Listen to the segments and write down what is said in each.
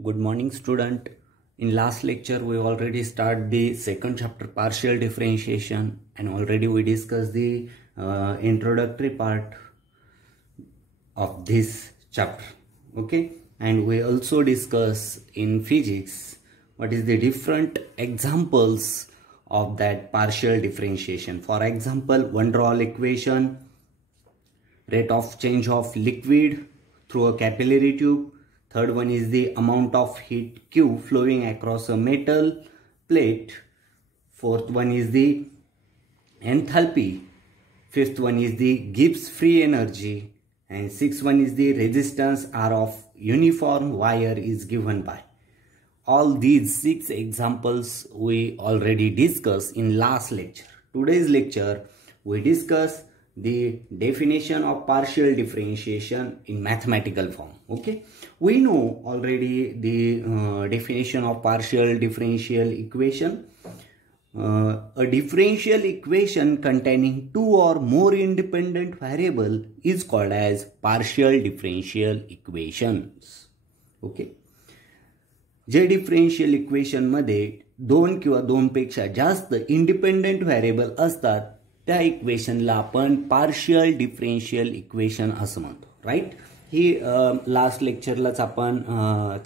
Good morning, student. In last lecture we already start the second chapter, partial differentiation, and already we discussed the introductory part of this chapter. Okay, and we also discuss in physics what is the different examples of that partial differentiation. For example, van der Waals equation, rate of change of liquid through a capillary tube. Third one is the amount of heat Q flowing across a metal plate. Fourth one is the enthalpy. Fifth one is the Gibbs free energy. And sixth one is the resistance R of uniform wire is given by. All these 6 examples we already discussed in last lecture. Today's lecture we discuss the definition of partial differentiation in mathematical form. Okay, we know already the definition of partial differential equation. A differential equation containing 2 or more independent variables is called as partial differential equations. Okay, J differential equation मध्ये 2 किंवा 2 पेक्षा जास्त independent variable असतात त्या इक्वेशनला आपण partial differential equation असं म्हणतो. राईट, ही लास्ट लेक्चरलाच आपण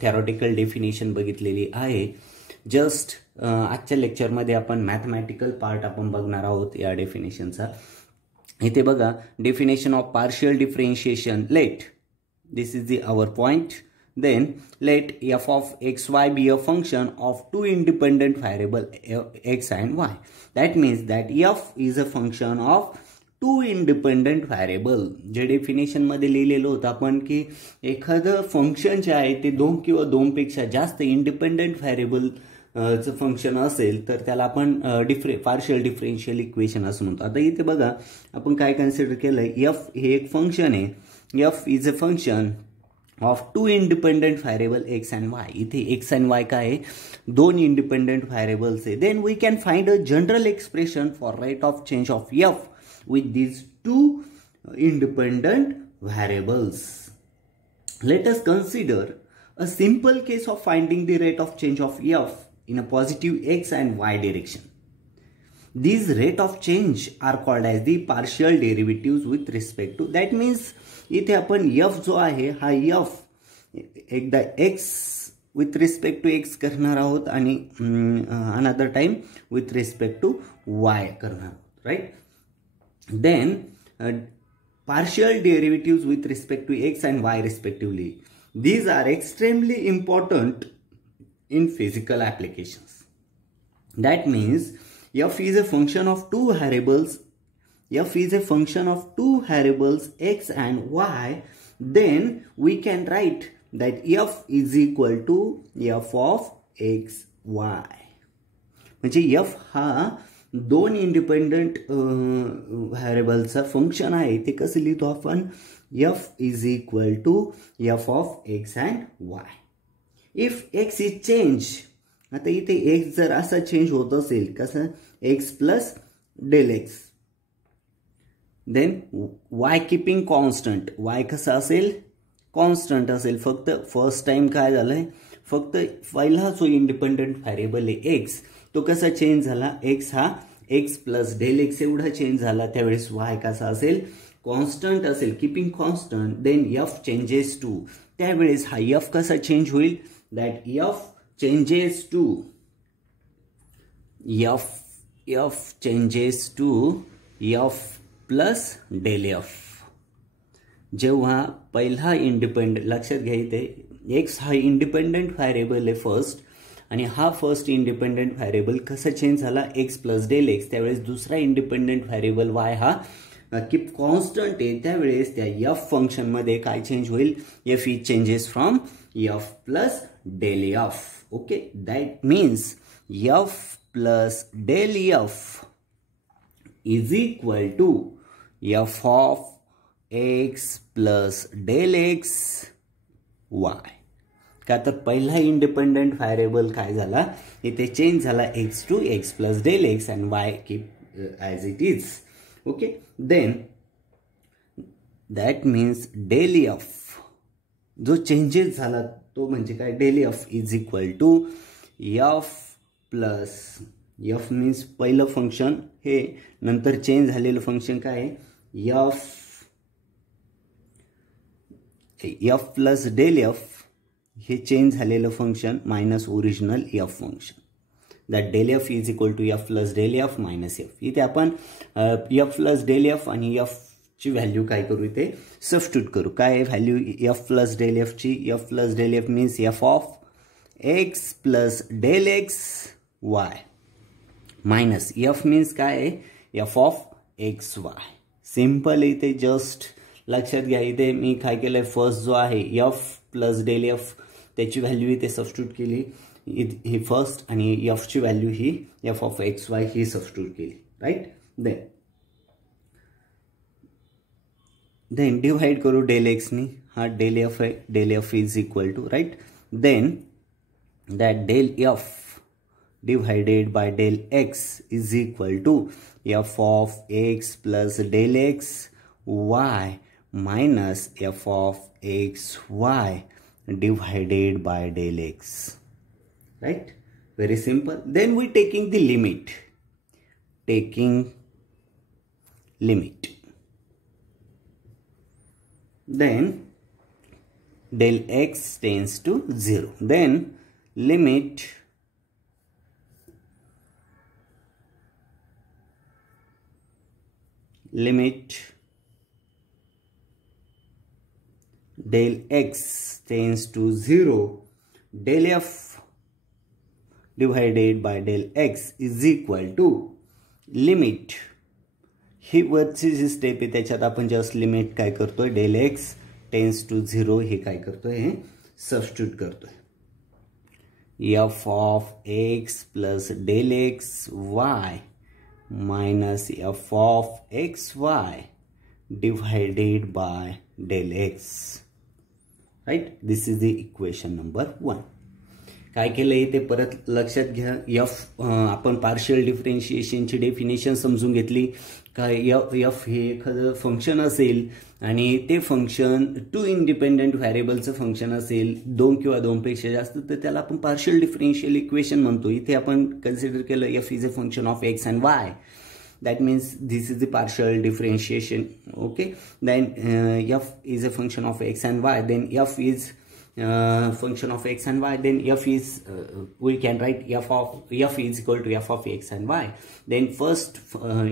थेरॉटिकल डेफिनेशन बघितलेली आहे. जस्ट आजच्या लेक्चरमध्ये आपण मॅथमॅटिकल पार्ट आपण बघणार आहोत या डेफिनेशनचा. इथे बघा, definition of partial differentiation. Let this is the our point. Then let f of xy be a function of 2 independent variables x and y. That means that f is a function of 2 independent variable. जे डेफिनेशन मध्ये लिहिलेलं होतं आपण की एखादं फंक्शन जे आहे ते 2 किंवा 2 पेक्षा जास्त इंडिपेंडेंट व्हेरिएबल चं फंक्शन असेल तर त्याला आपण पार्शियल डिफरेन्शियल इक्वेशन असं म्हणतो. आता इथे बघा, आपण काय कन्सिडर केलंय, f हे एक फंक्शन आहे. f is a function of 2 independent variable x and y. इथे x and y काय आहे, 2 independent variables आहे. Then we can find a general expression for rate of change of f with these 2 independent variables. Let us consider a simple case of finding the rate of change of f in a positive x and y direction. These rate of change are called as the partial derivatives with respect to. That means इथे आपण f जो आहे हा f एकदा x with respect to x करणार आहोत आणि another time with respect to y करणार आहोत. Right? Then partial derivatives with respect to x and y respectively. These are extremely important in physical applications. That means f is a function of 2 variables. F is a function of 2 variables x and y. Then we can write that f is equal to f of x y. म्हणजे f हा 2 इंडिपेंडेंट व्हेरिएबलचा फंक्शन आहे. ते कसं लिहितो आपण, f is equal to f of x and y. If x is change, आता इथे x जर असा चेंज होत असेल कसं, x plus del x, then y keeping constant, y कसा असेल, कॉन्स्टंट असेल. फक्त फर्स्ट टाइम काय झालंय, फक्त पहिला जो इंडिपेंडेंट व्हेरिएबल आहे x तो कसा चेंज झाला, x हा x प्लस डेल x एवढा चेंज झाला. त्यावेळेस y कसा असेल, कॉन्स्टंट असेल, keeping constant. Then f changes to, त्यावेळेस हा f कसा चेंज होईल, that f changes to f changes to f plus del f. जेव्हा पहिला इंडिपेंडेंट, लक्षात घ्या इथे x हा इंडिपेंडेंट व्हेरिएबल आहे फर्स्ट, आणि हा फर्स्ट इंडिपेंडेंट व्हेरिएबल कसा चेंज झाला, x प्लस डेल x. त्यावेळेस दुसरा इंडिपेंडेंट व्हेरिएबल y हा कीप कॉन्स्टंट आहे. त्यावेळेस त्या f फंक्शन मध्ये काय चेंज होईल, f is changes from f plus del f. Okay, that means f plus del f is equal to f of x plus del x y. का तर पहिला इंडिपेंडेंट व्हेरिएबल काय झाला, इथे चेंज झाला x to x plus del x and y keep as it is. Okay, then that means del f जो changes झाला तो म्हणजे काय, del F is equal to F plus F means पहिलं फंक्शन हे, नंतर चेंज झालेलं फंक्शन काय आहे, एफ प्लस डेल एफ हे चेंज झालेलं function minus original F function, that del F is equal to F plus del F minus F. इथे आपण एफ प्लस डेल एफ आणि एफ ची व्हॅल्यू काय करू, इथे सबस्टिट्यूट करू. काय आहे value F plus del F ची, F plus del F means F of X plus del X Y minus F means काय आहे, F of X Y. Simple. इथे जस्ट लक्षात घ्या, इथे मी काय केलंय, फर्स्ट जो आहे एफ प्लस डेल एफ त्याची व्हॅल्यू इथे सबस्टिट्यूट केली, ही फर्स्ट, आणि एफ ची व्हॅल्यू ही एफ ऑफ एक्स वाय ही सबस्टिट्यूट केली, राईट. देन डिवाइड करू डेल एक्स नी, हा डेल एफ आहे, del F is equal to, right. Then that del F divided by del x is equal to f of x plus del x y minus f of x y divided by del x, right? Very simple. Then we taking the limit, then del x tends to 0, then limit del x tends to 0, del f divided by del x is equal to limit, ही वरची जी स्टेप आहे त्याच्यात आपण just limit काय करतोय, del x tends to 0 हे काय करतोय, हे सबस्टिट्यूट करतोय, f of x plus del x y minus f of xy divided by del x, right? This is the equation number 1. काय केलं इथे परत लक्षात घ्या, एफ आपण पार्शियल डिफरेन्शिएशनची डेफिनेशन समजून घेतली. काय एफ हे एखादं फंक्शन असेल आणि ते फंक्शन टू इंडिपेंडेंट व्हॅरिएबलचं फंक्शन असेल, 2 किंवा 2पेक्षा जास्त, तर त्याला आपण पार्शियल डिफरेन्शियल इक्वेशन म्हणतो. इथे आपण कन्सिडर केलं F is a function of x and Y, that means this is the partial differentiation. Okay, then f is a function of x and y, then f is function of x and y, then f is we can write f is equal to f of x and y. Then first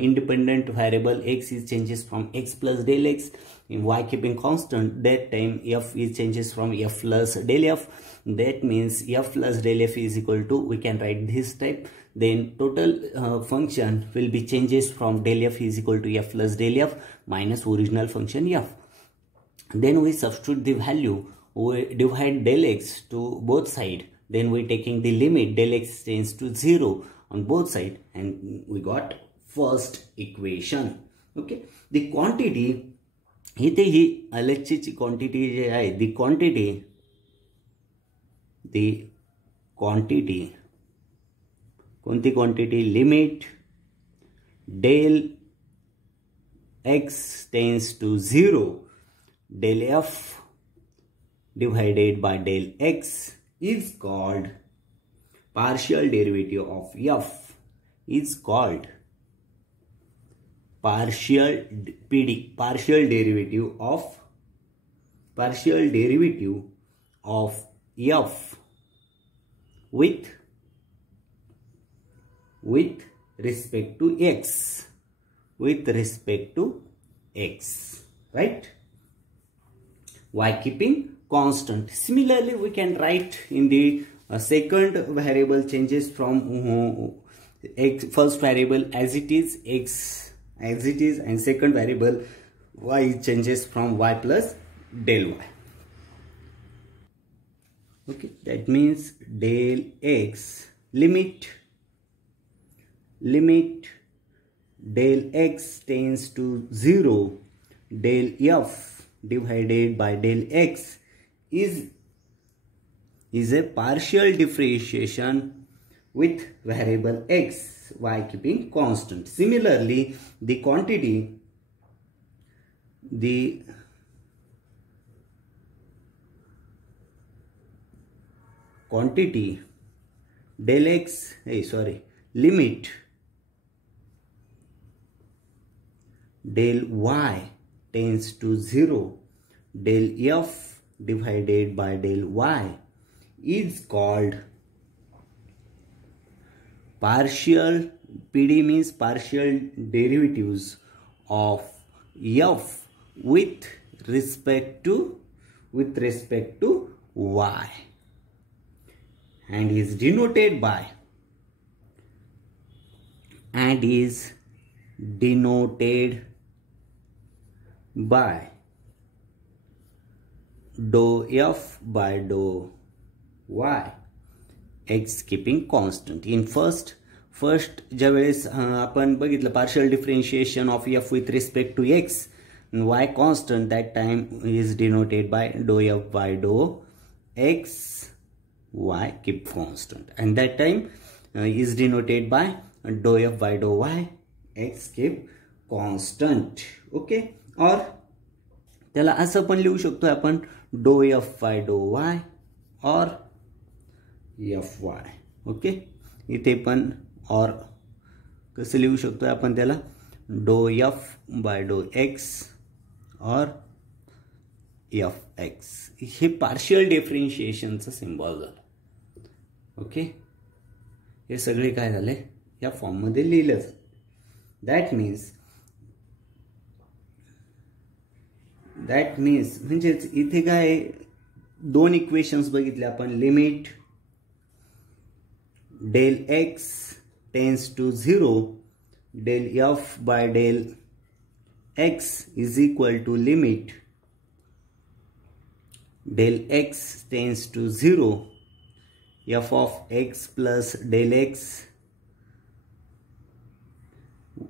independent variable x is changes from x plus del x, in y keeping constant, that time f is changes from f plus del f, that means f plus del f is equal to, we can write this type, then total function will be changes from del f is equal to f plus del f minus original function f. Then we substitute the value, we divide del x to both side, then we taking the limit del x tends to 0 on both side, and we got first equation. Okay, the quantity इथे ही LHC quantity जे आहे, the quantity कोणती quantity, limit del x tends to 0, del f divided by del x is called partial derivative of f, is called partial derivative of f with respect to x, right? Y keeping constant. Similarly, we can write in the second variable changes from x, first variable as it is, x as it is, and second variable y changes from y plus del y. Okay, that means del x limit del x tends to 0, del f divided by del x is a partial differentiation with variable x, y keeping constant. Similarly, the quantity, quantity del x, limit del y tends to 0, del f divided by del y is called partial, PD means partial derivatives of f with respect to y, and is denoted by dou f by dou y, x keeping constant. In first ज्या वेळेस आपण बघितलं partial differentiation of f with respect to x and y constant, that time is denoted by dou f by dou x, y keep constant, and that time is denoted by dou f by dou y, x keep constant. Okay, और त्याला असं पण लिहू शकतो आपण dou f by dou y और fy. Okay, इथे पण और कसं लिहू शकतो आपण त्याला dou f by dou x और fx. हे पार्शियल डिफरेंशिएशनचं सिम्बॉल झालं. ओके, हे सगळे काय झाले या फॉर्ममध्ये लिहिलं. दॅट मीन्स म्हणजेच इथे काय दोन इक्वेशन्स बघितले आपण. Limit del x tends to 0, del f by del x is equal to limit del x tends to 0, f of x plus del x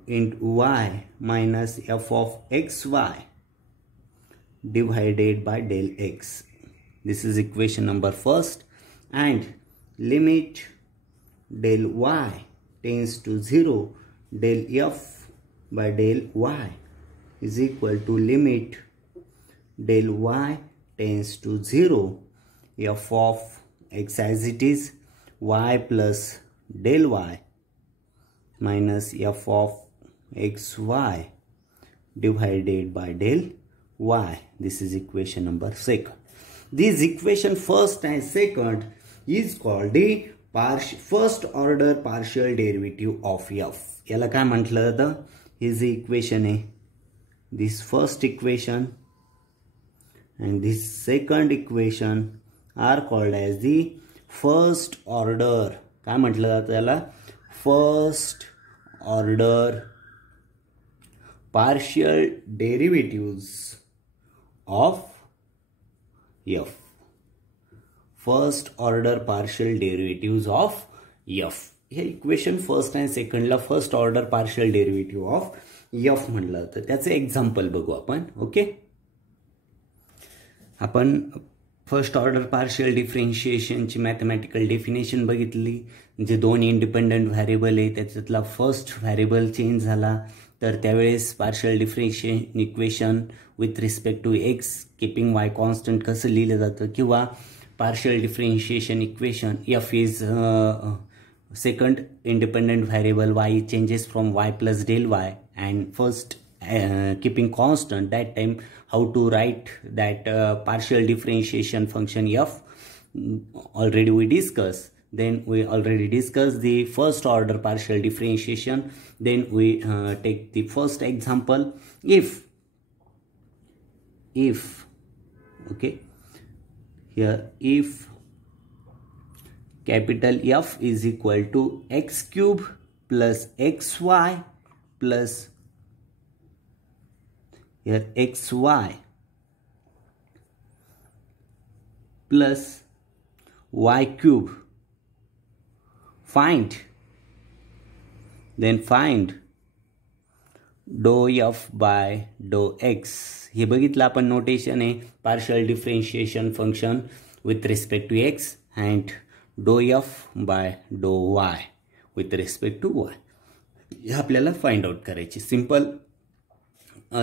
into y minus f of xy divided by del x. This is equation number first. And limit del y tends to 0, del f by del y is equal to limit del y tends to 0, f of x as it is, y plus del y minus f of xy divided by del y. This is equation number second. This equation first and second is called the first order partial derivative of f. याला काय म्हटलं जातं? हे जे इक्वेशन आहे, this first equation and this second equation are called as the first order. काय म्हटलं जातं याला? First order partial derivatives of f. First order partial derivatives of f. हे इक्वेशन फर्स्ट आणि सेकंडला first order partial derivative of f म्हटलं जातं. त्याचं एक्झाम्पल बघू आपण. ओके, आपण फर्स्ट ऑर्डर पार्शियल डिफरेंशिएशनची मॅथमॅटिकल डेफिनेशन बघितली. जे दोन इंडिपेंडंट व्हॅरिएबल आहे त्याच्यातला फर्स्ट व्हॅरिएबल चेंज झाला तर त्यावेळेस partial differentiation equation with respect to X keeping Y constant कसं लिहिलं जातं, किंवा partial differentiation equation f is second independent variable y changes from y plus del y and first keeping constant, that time how to write that partial differentiation function f already we discussed. Then we already discussed the first order partial differentiation. Then we take the first example. If okay, here if capital F is equal to x cube plus xy plus here xy plus y cube, find dou f by dou x. हे बघितलं आपण notation आहे partial differentiation function with respect to x and do F by do y with respect to y. हे आपल्याला find out करायची. सिंपल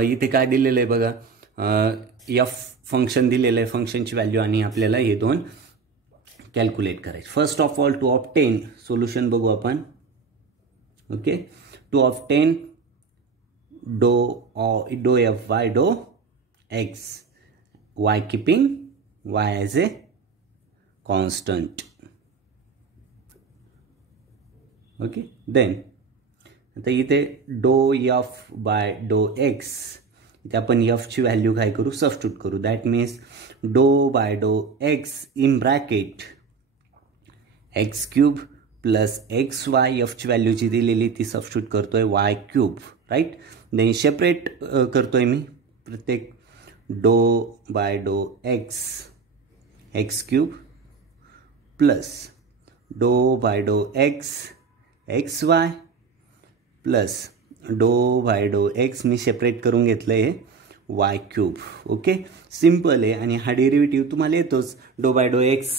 इथे काय दिलेलं आहे बघा, एफ फंक्शन दिलेलं आहे, फंक्शनची व्हॅल्यू, आणि आपल्याला हे दोन कॅल्क्युलेट करायची. First of all to obtain solution बघू आपण. Okay, to obtain do F Y do X, y keeping y as a constant. Okay, then आता इथे do F by do X, इथे आपण एफ ची व्हॅल्यू काय करू, सबस्टिट्यूट करू. That means do by do X in bracket X cube plus X Y, F ची value जी दिलेली ती सबस्टिट्यूट करतोय Y cube, right. Then separate करतोय मी प्रत्येक do by do X X cube plus do by do X X Y plus do by do X मी separate करून घेतलं आहे वाय क्यूब. ओके, सिम्पल आहे. आणि हा डेरिव्हेटिव्ह तुम्हाला येतोच do by do x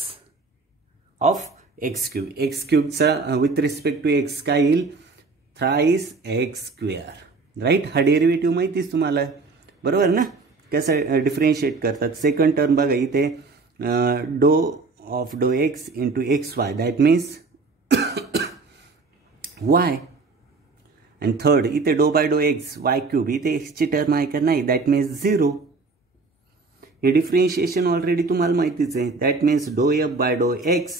of x cube. X क्यूबचा विथ रिस्पेक्ट टू एक्स काय येईल, थ्राईस एक्स स्क्वेअर, राईट. हा डेरिव्हेटिव्ह माहितीच तुम्हाला, बरोबर ना, कसं डिफरेन्शिएट करतात. सेकंड टर्म बघा इथे do of do x into x Y, that means y. आणि थर्ड इथे do by do x y cube, इथे एक्सची टर्म आहे का नाही, दॅट मीन्स 0. हे डिफरेन्शिएशन ऑलरेडी तुम्हाला माहितीच आहे. That means do F by do x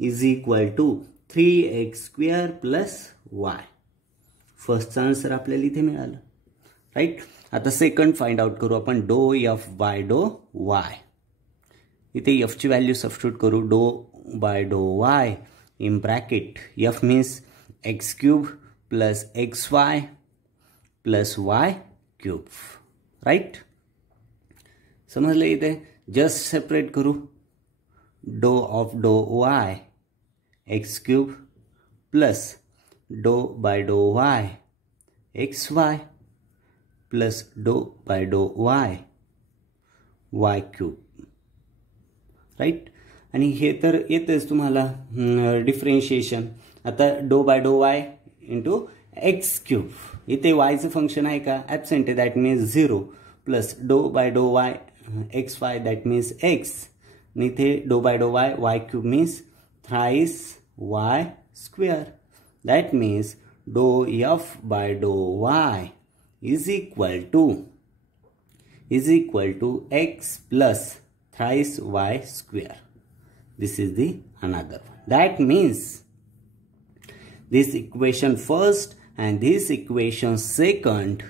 is equal to 3x square plus y. फर्स्टचा आन्सर आपल्याला इथे मिळालं, राईट. आता सेकंड फाइंड आउट करू आपण, do F by do Y. इथे एफ ची व्हॅल्यू सबस्टिट्यूट करू, do by do Y in bracket F means X cube plus X Y plus Y cube, right. समजलं. इथे जस्ट सेपरेट करू, do of do Y X cube plus do by do Y X Y plus do by do Y Y cube, right. आणि हे तर येतेच तुम्हाला differentiation. आता do by do Y into x cube, इथे वायचं function आहे का, ॲबसेंट आहे, that means 0. Plus do by do Y X Y, that means X. आणि इथे do by do Y Y cube means thrice Y square, that means do F by do Y is equal to x plus thrice y square. This is the another one. That means this equation first and this equation second,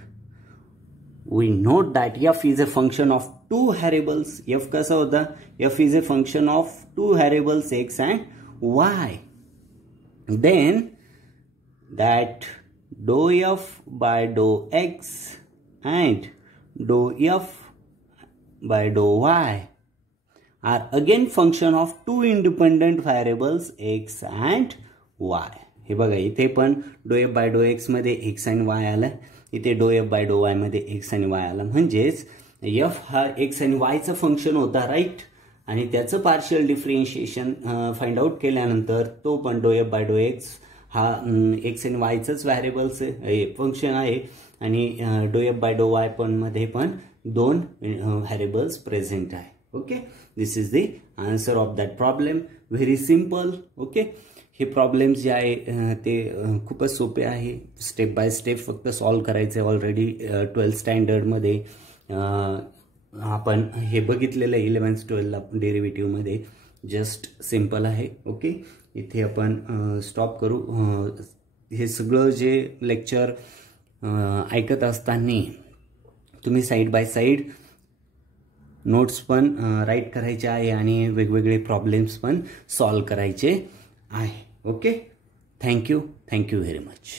we note that f is a function of two variables. F kasa hota, f is a function of two variables x and y. Then that dou f by dou x and dou f by dou y are again function of two independent variables x and y. हे बघा इथे पण do F by do X मध्ये X आणि Y आला, इथे do F by do Y मध्ये X आणि वाय आला. म्हणजेच एफ हा एक्स आणि वायचा फंक्शन होता, राईट. आणि त्याचं पार्शियल डिफरेन्शिएशन फाइंड आउट केल्यानंतर तो पण do F by do x हा एक्स आणि वायचंच व्हॅरिएबल्स फंक्शन आहे. आणि do F by do y पण मध्ये पण दोन व्हॅरिएबल्स प्रेझेंट आहे. Okay, this is the answer of that problem. Very simple. Okay, हे प्रॉब्लेम्स जे आहे ते खूपच सोपे आहे. स्टेप बाय स्टेप फक्त सॉल्व्ह करायचे. ऑलरेडी 12th स्टँडर्डमध्ये आपण हे बघितलेलं आहे. 11th 12th डेरिव्हेटिव्हमध्ये जस्ट सिम्पल आहे. ओके, इथे आपण स्टॉप करू. हे सगळं जे लेक्चर ऐकत असताना तुम्ही साईड बाय साईड नोट्स पण राईट करायचे आहे आणि वेगवेगळे प्रॉब्लेम्स पण सॉल्व्ह करायचे आहे. Okay, thank you very much.